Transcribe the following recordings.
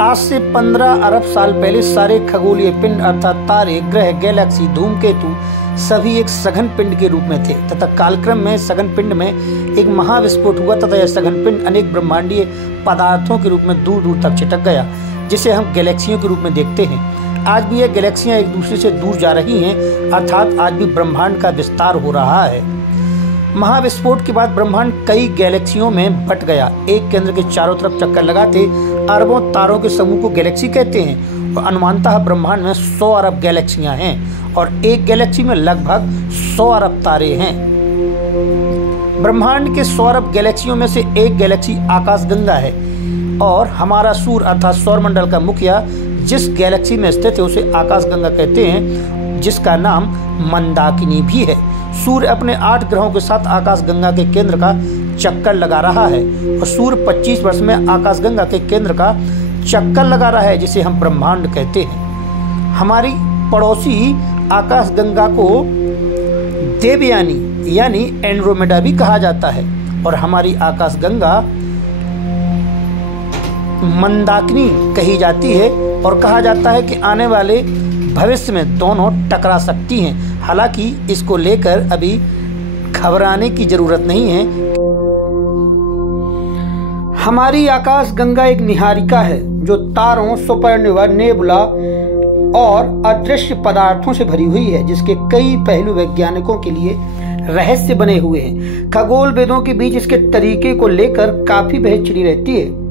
आज से 15 अरब साल पहले सारे खगोलीय पिंड अर्थात तारे, ग्रह, गैलेक्सी, धूमकेतु सभी एक सघन पिंड के रूप में थे तथा कालक्रम में सघन पिंड में एक महाविस्फोट हुआ तथा यह सघन पिंड अनेक ब्रह्मांडीय पदार्थों के रूप में दूर दूर तक छिटक गया, जिसे हम गैलेक्सियों के रूप में देखते हैं। आज भी यह गैलेक्सियां एक दूसरे से दूर जा रही हैं, अर्थात आज भी ब्रह्मांड का विस्तार हो रहा है। महाविस्फोट के बाद ब्रह्मांड कई गैलेक्सियों में बंट गया। एक केंद्र के चारों तरफ चक्कर लगाते अरबों तारों के समूह को गैलेक्सी कहते हैं और अनुमानतः ब्रह्मांड में 100 अरब गैलेक्सियां हैं और एक गैलेक्सी में लगभग 100 अरब तारे हैं। ब्रह्मांड के 100 अरब गैलेक्सियों में से एक गैलेक्सी आकाशगंगा है और हमारा सूर्य अर्थात सौरमंडल का मुखिया जिस गैलेक्सी में स्थित है उसे आकाशगंगा कहते हैं, जिसका नाम मंदाकिनी भी है। सूर्य अपने 8 ग्रहों के साथ आकाशगंगा के केंद्र का चक्कर लगा रहा है और सूर्य 25 वर्ष में आकाशगंगा के केंद्र का चक्कर लगा रहा है, जिसे हम ब्रह्मांड कहते हैं। हमारी पड़ोसी आकाशगंगा को देवयानी यानी एंड्रोमेडा भी कहा जाता है और हमारी आकाशगंगा मंदाकिनी कही जाती है और कहा जाता है कि आने वाले भविष्य में दोनों टकरा सकती हैं। हालांकि इसको लेकर अभी घबराने की जरूरत नहीं है। हमारी आकाशगंगा एक निहारिका है जो तारों, सुपरनोवा, नेबुला और अदृश्य पदार्थों से भरी हुई है, जिसके कई पहलू वैज्ञानिकों के लिए रहस्य बने हुए हैं। खगोल वेदों के बीच इसके तरीके को लेकर काफी बहस छिड़ी रहती है।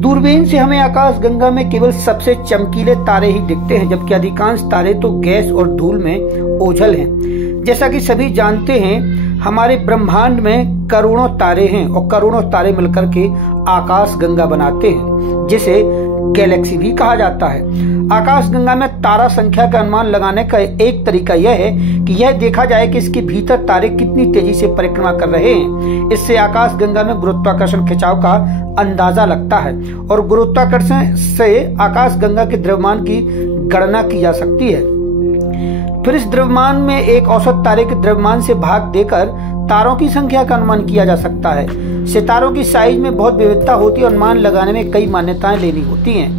दूरबीन से हमें आकाशगंगा में केवल सबसे चमकीले तारे ही दिखते हैं, जबकि अधिकांश तारे तो गैस और धूल में ओझल हैं। जैसा कि सभी जानते हैं, हमारे ब्रह्मांड में करोड़ों तारे हैं और करोड़ों तारे मिलकर के आकाशगंगा बनाते हैं, जिसे गैलेक्सी भी कहा जाता है। आकाशगंगा में तारा संख्या का अनुमान लगाने का एक तरीका यह है कि यह देखा जाए कि इसके भीतर तारे कितनी तेजी से परिक्रमा कर रहे हैं। इससे आकाशगंगा में गुरुत्वाकर्षण खिंचाव का अंदाजा लगता है और गुरुत्वाकर्षण से आकाशगंगा के द्रव्यमान की गणना की जा सकती है। फिर इस द्रव्यमान में एक औसत तारे के द्रव्यमान से भाग देकर तारों की संख्या का अनुमान किया जा सकता है। सितारों की साइज में बहुत विविधता होती है और अनुमान लगाने में कई मान्यताएं लेनी होती हैं।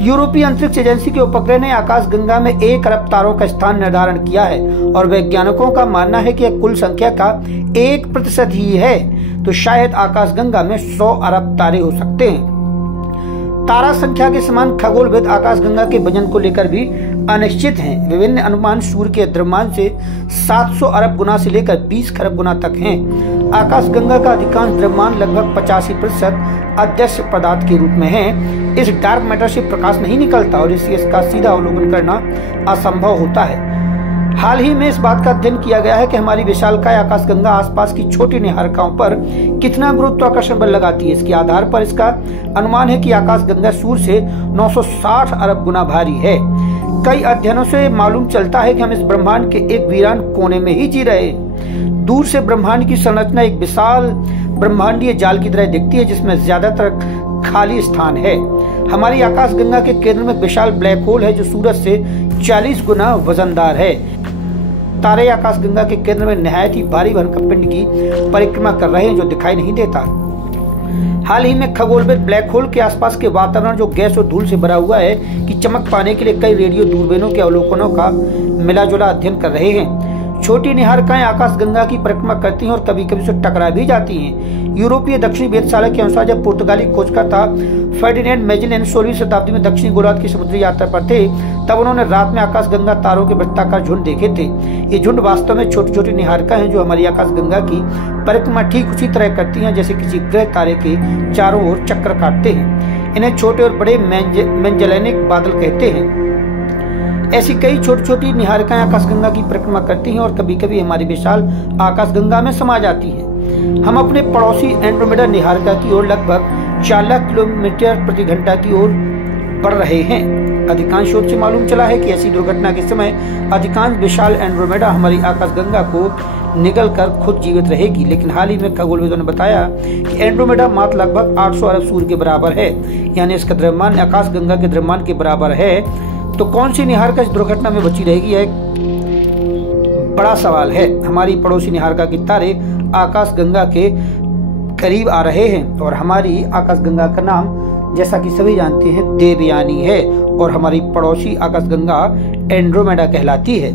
यूरोपीय अंतरिक्ष एजेंसी के उपग्रह ने आकाशगंगा में 1 अरब तारों का स्थान निर्धारण किया है और वैज्ञानिकों का मानना है कि यह कुल संख्या का 1% ही है, तो शायद आकाशगंगा में 100 अरब तारे हो सकते हैं। तारा संख्या के समान खगोलविद आकाशगंगा के वजन को लेकर भी अनिश्चित हैं। विभिन्न अनुमान सूर्य के द्रव्यमान से 700 अरब गुना से लेकर 20 खरब गुना तक हैं। आकाशगंगा का अधिकांश द्रव्यमान लगभग 85% अदृश्य पदार्थ के रूप में है। इस डार्क मैटर से प्रकाश नहीं निकलता और इसलिए इसका सीधा अवलोकन करना असंभव होता है। हाल ही में इस बात का अध्ययन किया गया है कि हमारी विशालकाय आकाशगंगा आसपास की छोटी निहारिकाओं पर कितना गुरुत्वाकर्षण बल लगाती है। इसके आधार पर इसका अनुमान है कि आकाशगंगा सूर्य से 960 अरब गुना भारी है। कई अध्ययनों से मालूम चलता है कि हम इस ब्रह्मांड के एक वीरान कोने में ही जी रहे हैं। दूर से ब्रह्मांड की संरचना एक विशाल ब्रह्मांडीय जाल की तरह दिखती है, जिसमें ज्यादातर खाली स्थान है। हमारी आकाशगंगा के केंद्र में विशाल ब्लैक होल है जो सूरज से 40 गुना वजनदार है। तारे आकाशगंगा के केंद्र में निहायत ही भारी भरकम पिंड की परिक्रमा कर रहे हैं जो दिखाई नहीं देता। हाल ही में खगोलविद ब्लैक होल के आसपास के वातावरण जो गैस और धूल से भरा हुआ है की चमक पाने के लिए कई रेडियो दूरबीनों के अवलोकनों का मिलाजुला अध्ययन कर रहे हैं। छोटी निहारिकाएं आकाशगंगा की परिक्रमा करती हैं और कभी कभी उसे टकरा भी जाती हैं। यूरोपीय दक्षिणी वेधशाला के अनुसार जब पुर्तगाली खोजकर्ता फर्डिनेंड मैजेलन 16वीं शताब्दी में दक्षिणी गोलार्ध की समुद्री यात्रा पर थे, तब उन्होंने रात में आकाशगंगा तारों के वृत्ताकार झुंड देखे थे। ये झुंड वास्तव में छोटी छोटी निहारिकाएं हैं जो हमारी आकाशगंगा की परिक्रमा ठीक उसी तरह करती हैं जैसे किसी ग्रह तारे के चारों ओर चक्कर काटते हैं। इन्हें छोटे और बड़े मेजेलेनिक बादल कहते हैं। ऐसी कई छोटी छोटी निहारिकाएं आकाशगंगा की परिक्रमा करती हैं और कभी कभी हमारी विशाल आकाशगंगा में समा जाती हैं। हम अपने पड़ोसी एंड्रोमेडा निहारिका की ओर लगभग 4 किलोमीटर प्रति घंटा की ओर बढ़ रहे हैं। अधिकांश शोध से मालूम चला है कि ऐसी दुर्घटना के समय अधिकांश विशाल एंड्रोमेडा हमारी आकाशगंगा को निगल कर खुद जीवित रहेगी, लेकिन हाल ही में खगोलविदों ने बताया कि एंड्रोमेडा मात्र लगभग 800 अरब सूर्य के बराबर है, यानी इसका द्रव्यमान आकाशगंगा के द्रव्यमान के बराबर है। तो कौन सी निहारिका इस दुर्घटना में बची रहेगी, यह एक बड़ा सवाल है। हमारी पड़ोसी निहारिका के तारे आकाशगंगा के करीब आ रहे हैं और हमारी आकाशगंगा का नाम जैसा कि सभी जानते हैं देवयानी है और हमारी पड़ोसी आकाशगंगा एंड्रोमेडा कहलाती है।